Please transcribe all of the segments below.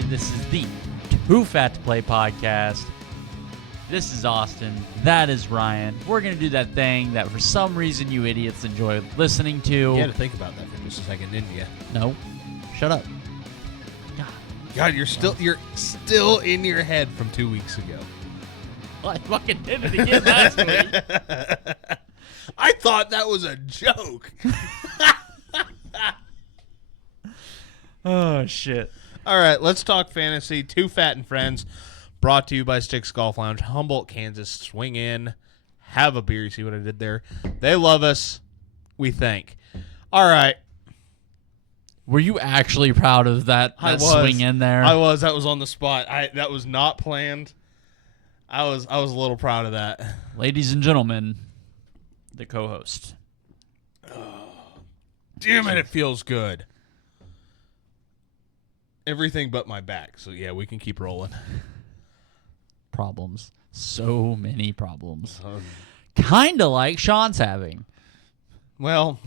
everybody. This is the Too Fat to Play podcast. This is Austin. That is Ryan. We're going to do that thing that for some reason you idiots enjoy listening to. You had to think about that for just a second, didn't you? No. Shut up. God, you're still in your head from 2 weeks ago. Well, I fucking did it again last week. I thought that was a joke. Oh, shit. All right, let's talk fantasy. Too Fat and Friends, brought to you by Sticks Golf Lounge, Humboldt, Kansas. Swing in, have a beer. You see what I did there? They love us. We think. All right. Were you actually proud of that swing in there? I was. That was on the spot. That was not planned. I was a little proud of that. Ladies and gentlemen, the co-host. Damn it, it feels good. Everything but my back. So, yeah, we can keep rolling. Problems. So many problems. Kind of like Sean's having. Well,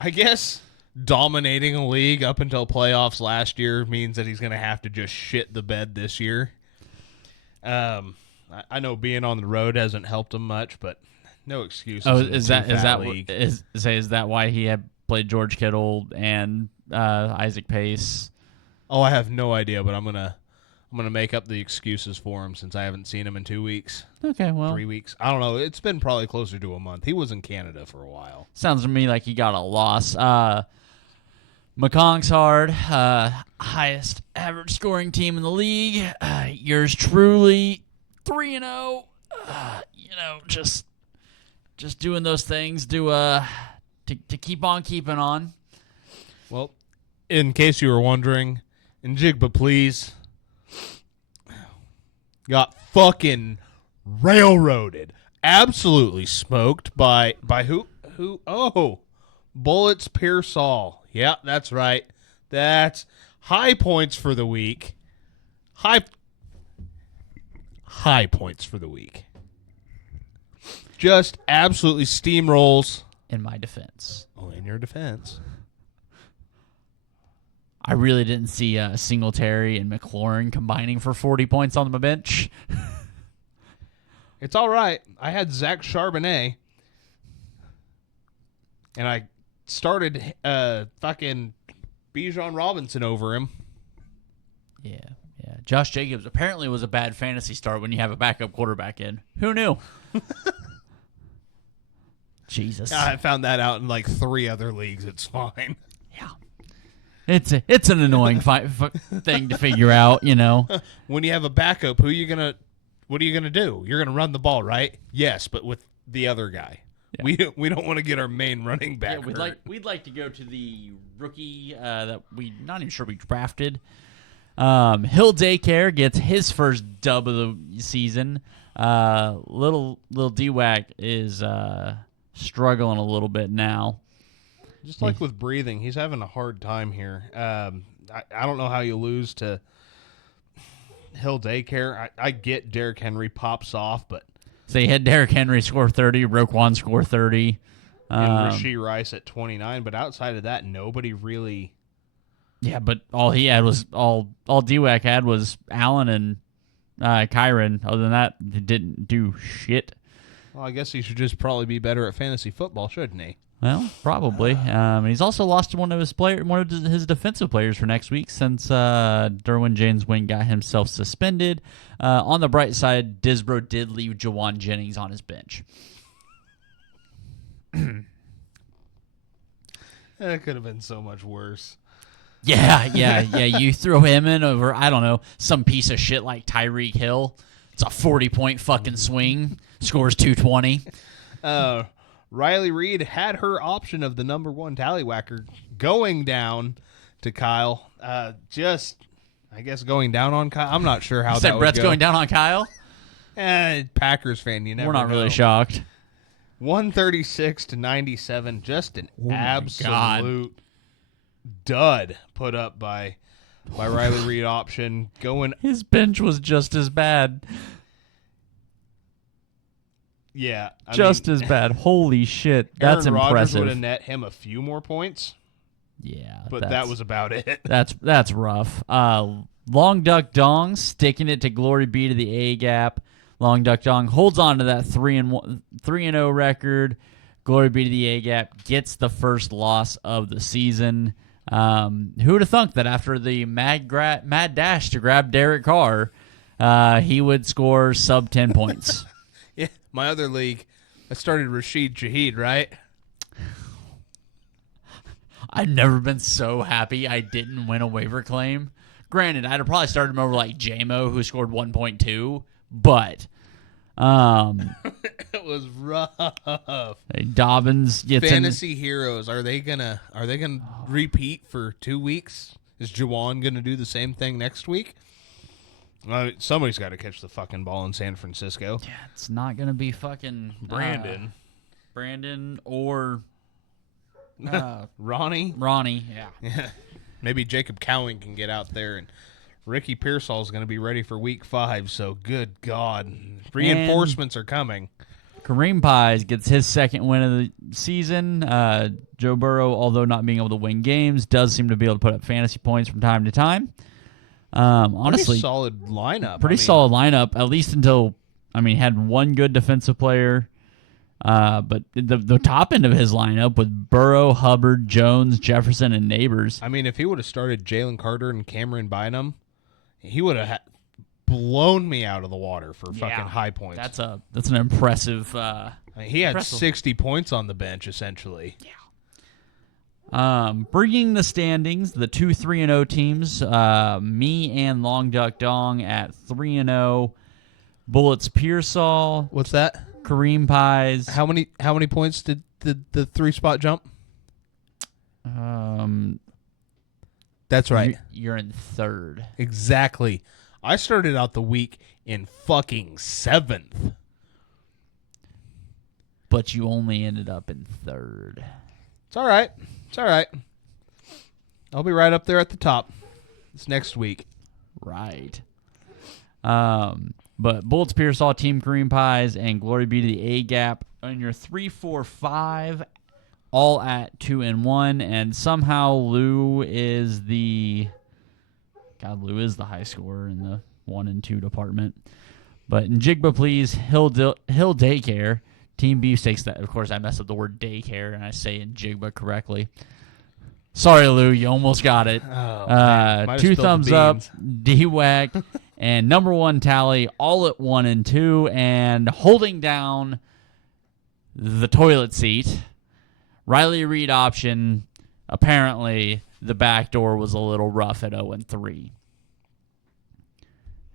I guess dominating a league up until playoffs last year means that he's going to have to just shit the bed this year. I know being on the road hasn't helped him much, but no excuses. Oh, is that why he had played George Kittle and Isaac Pace? Oh, I have no idea, but I'm gonna make up the excuses for him since I haven't seen him in 2 weeks. Okay, well, 3 weeks. I don't know. It's been probably closer to a month. He was in Canada for a while. Sounds to me like he got a loss. McConk's hard, highest average scoring team in the league. Yours truly, 3-0. Just doing those things to keep on keeping on. Well, in case you were wondering, Njigba, please, got fucking railroaded, absolutely smoked by who? Oh, Bullets Pearsall. Yeah, that's right. That's high points for the week. High points for the week. Just absolutely steamrolls. In my defense. Oh, in your defense. I really didn't see Singletary and McLaurin combining for 40 points on the bench. It's all right. I had Zach Charbonnet, and I started fucking Bijan Robinson over him. Yeah. Josh Jacobs apparently was a bad fantasy start when you have a backup quarterback in. Who knew? Jesus. I found that out in like 3 other leagues. It's fine. Yeah. It's an annoying thing to figure out, you know. When you have a backup, what are you gonna do? You're gonna run the ball, right? Yes, but with the other guy. Yeah. We don't want to get our main running back. Yeah, we'd like to go to the rookie that we not even sure we drafted. Hill Daycare gets his first dub of the season. Little D-Wack is struggling a little bit now. Just like with breathing, he's having a hard time here. I don't know how you lose to Hill Daycare. I get Derrick Henry pops off, but so you had Derrick Henry score 30, Roquan score 30, and Rashee Rice at 29. But outside of that, nobody really. Yeah, but all he had was all D-Wack had was Allen and Kyron. Other than that, he didn't do shit. Well, I guess he should just probably be better at fantasy football, shouldn't he? Well, probably. He's also lost one of his defensive players for next week since Derwin James Wynn got himself suspended. On the bright side, Disbro did leave Jawan Jennings on his bench. That could have been so much worse. Yeah. You throw him in over, I don't know, some piece of shit like Tyreek Hill. It's a 40-point fucking swing. Scores 220. Riley Reed had her option of the number 1 tallywhacker going down to Kyle. I guess going down on Kyle. I'm not sure how that would Brett's go. going down on Kyle? Packers fan, you never know. We're not really shocked. 136-97. Just an absolute dud put up by Riley Reed option. His bench was just as bad. Yeah. As bad. Holy shit. That's Aaron impressive. Rodgers would have net him a few more points. Yeah, but that was about it. That's rough. Long Duck Dong sticking it to Glory B to the A gap. Long Duck Dong holds on to that 3-0 record. Glory be to the A gap, gets the first loss of the season. Who would have thunk that after the mad dash to grab Derek Carr, he would score sub 10 points? Yeah, my other league, I started Rashid Shaheed, right? I've never been so happy I didn't win a waiver claim. Granted, I'd have probably started him over like JMO, who scored 1.2, but it was rough. Dobbins gets Fantasy Heroes, are they gonna repeat for 2 weeks? Is Juwan gonna do the same thing next week? Somebody's got to catch the fucking ball in San Francisco. Yeah, it's not gonna be fucking Brandon or Ronnie. Yeah. Maybe Jacob Cowing can get out there, and Ricky Pearsall is going to be ready for week 5. So good God, reinforcements are coming. Kareem Pies gets his second win of the season. Joe Burrow, although not being able to win games, does seem to be able to put up fantasy points from time to time. Honestly, pretty solid lineup. Solid lineup, at least until had one good defensive player. But the top end of his lineup with Burrow, Hubbard, Jones, Jefferson, and Neighbors. If he would have started Jalen Carter and Cameron Bynum, he would have blown me out of the water for fucking high points. That's an impressive. He had 60 points on the bench essentially. Yeah. Bringing the standings, the 2 3-0 teams, me and Long Duck Dong at 3-0. Bullets Pearsall. What's that? Kareem Pies. How many points did the 3-spot jump? That's right. You're in third. Exactly. I started out the week in fucking 7th. But you only ended up in third. It's all right. I'll be right up there at the top. It's next week. Right. But Bullets Pearsall, Team Kareem Pies, and Glory be to the A gap on your 3, 4, 5, all at 2-1, and somehow Lou is the high scorer in the 1 and 2 department. But in Jigba Please, Hill Daycare, Team Beefsteaks. That of course I messed up the word daycare and I say in Jigba correctly. Sorry, Lou, you almost got it. Oh, 2 thumbs up, D-Wack, and number 1 tally, all at 1 and 2, and holding down the toilet seat. Riley Reed option. Apparently, the back door was a little rough at 0 and 3.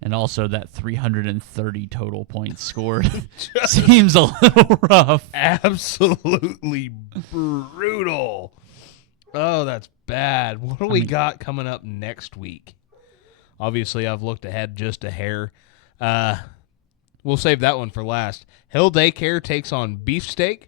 And also that 330 total points scored seems a little rough. Absolutely brutal. Oh, that's bad. What do we got coming up next week? Obviously, I've looked ahead just a hair. We'll save that one for last. Hill Daycare takes on Beefsteak.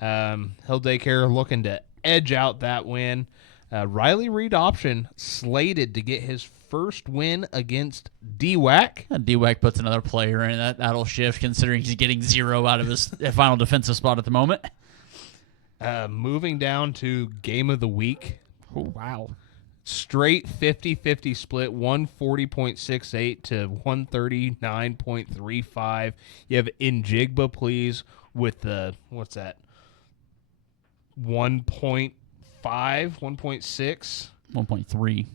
Hill Daycare looking to edge out that win. Riley Reed option slated to get his first win against D-Wack. D-Wack puts another player in. That'll shift considering he's getting 0 out of his final defensive spot at the moment. Moving down to Game of the Week. Oh, wow. Straight 50-50 split, 140.68 to 139.35. You have Njigba, please, with the, what's that, 1.5, 1.6? 1.3.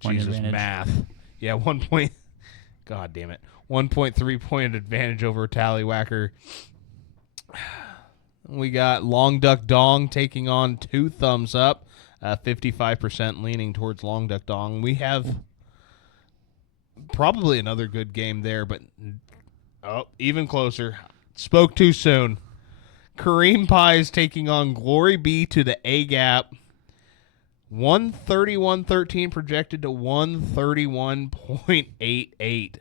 Jesus, advantage. math. Yeah, 1 point. God damn it. 1.3 point advantage over Tallywhacker. We got Long Duck Dong taking on 2 thumbs up. 55% leaning towards Long Duck Dong. We have probably another good game there, but even closer. Spoke too soon. Kareem Pies taking on Glory B to the A gap. 131.13 projected to 131.88.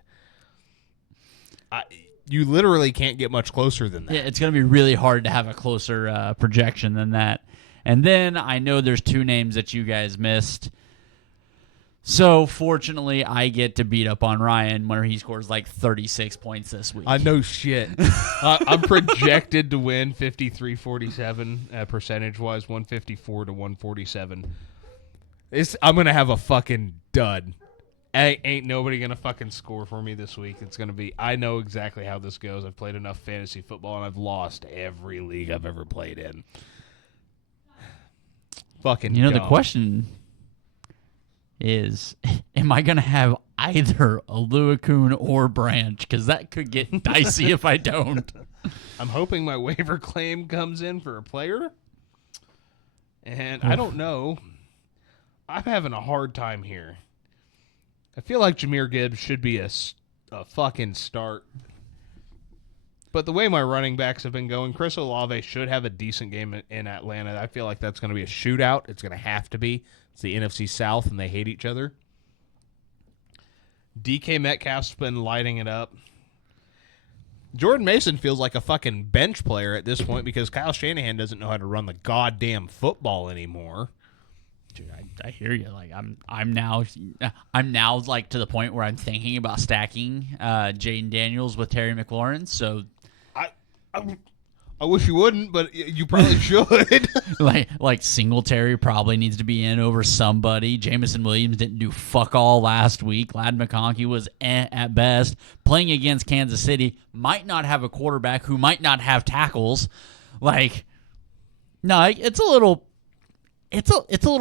You literally can't get much closer than that. Yeah, it's going to be really hard to have a closer projection than that. And then I know there's 2 names that you guys missed. So, fortunately, I get to beat up on Ryan where he scores like 36 points this week. I know shit. I'm projected to win 53-47 percentage-wise, 154 to 147. I'm going to have a fucking dud. Ain't nobody going to fucking score for me this week. It's going to be, I know exactly how this goes. I've played enough fantasy football, and I've lost every league I've ever played in. Fucking the dumb. question is, am I going to have either a Luakun or Branch? Because that could get dicey if I don't. I'm hoping my waiver claim comes in for a player. And I don't know. I'm having a hard time here. I feel like Jahmyr Gibbs should be a fucking start. But the way my running backs have been going, Chris Olave should have a decent game in Atlanta. I feel like that's going to be a shootout. It's going to have to be. It's the NFC South, and they hate each other. DK Metcalf's been lighting it up. Jordan Mason feels like a fucking bench player at this point because Kyle Shanahan doesn't know how to run the goddamn football anymore. Dude, I hear you. Like I'm now like to the point where I'm thinking about stacking Jaden Daniels with Terry McLaurin. So I wish you wouldn't, but you probably should. like Singletary probably needs to be in over somebody. Jameson Williams didn't do fuck all last week. Ladd McConkey was at best. Playing against Kansas City, might not have a quarterback who might not have tackles. Like, no, it's a little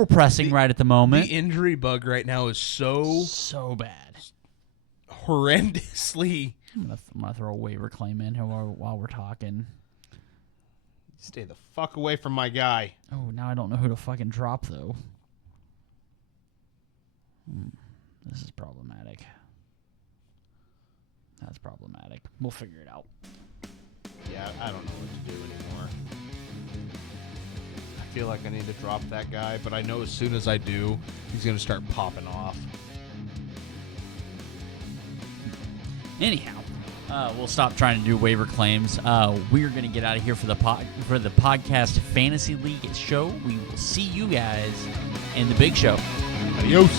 pressing right at the moment. The injury bug right now is so bad, horrendously. I'm gonna throw a waiver claim in here while we're talking. Stay the fuck away from my guy. Oh, now I don't know who to fucking drop, though. This is problematic. That's problematic. We'll figure it out. Yeah, I don't know what to do anymore. I feel like I need to drop that guy, but I know as soon as I do, he's going to start popping off. Anyhow. We'll stop trying to do waiver claims. We're going to get out of here for the podcast Fantasy League show. We will see you guys in the big show. Adios.